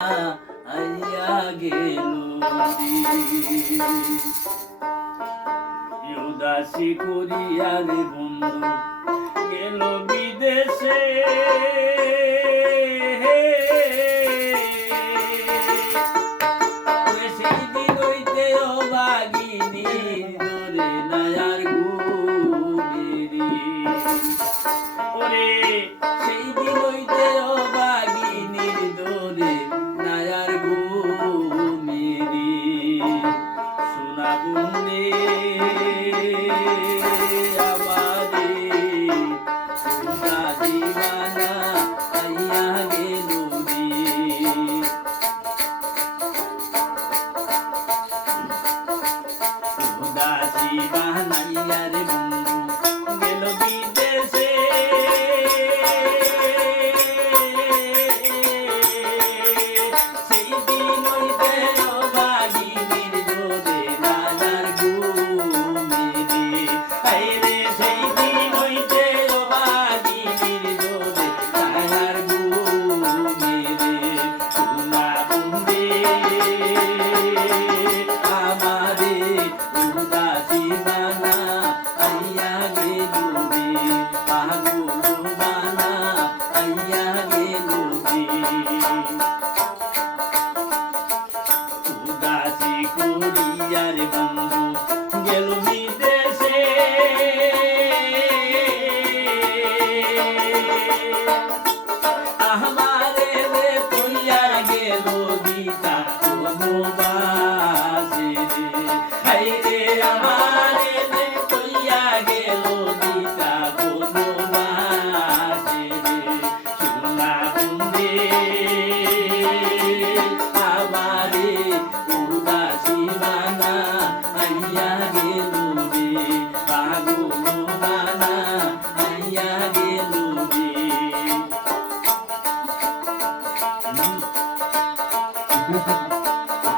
আইয়া গেল উদাসী করিয়া রে বন্ধু গেল বিদেশে সেই দিন হইতে অবাগিনী ধরে নায়ার গুমেরি ওরে সেই দিন হইতে অবাগিনীর ধরে নায়ার গুমেরি সোনা বন্ধে আমারে সোনা দিবানা আইয়া গেল রে উদাসী বানাইয়া রে বন্ধু গেল বিদেশে সেই দিন হইতে অবাগিনীর ধরে নানার গুমেরে আইরে সেই দিন হইতে অবাগিনীর ধরে নানার গুমেরে সোনা বন্ধে আমারে উদাসী বানা আইয়া গেল রে পাগল বানা আইয়া গেল রে উদাসী করিয়া রে বন্ধু গেল বিদেশে আমারে রে কইয়া গেল দিতা বনবাসে রে হাইরে আমারে রে কইয়া গেল দিতা বনবাসে রে সোনা বন্ধে আমারে উদাসী বানা আইয়া গেল রে পাগল বানা আইয়া গেল রে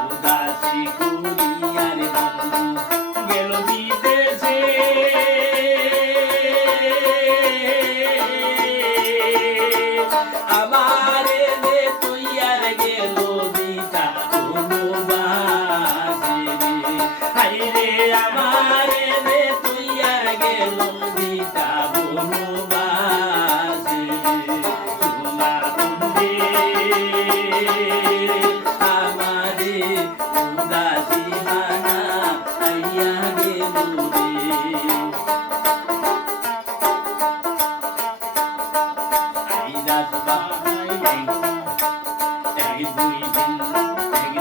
উদাসী করিয়া রে বন্ধু গেল বিদেশে আমারে রে তুইয়ার গেল দিতা বনবাসে রে হাইরে আমারে রে তুইয়ার গেল দিতা বনবাসে রে সোনা বন্ধে আমারে উদাসী বানা আইয়া গেল রে আইদাস বাহাই এক দুই দিন এক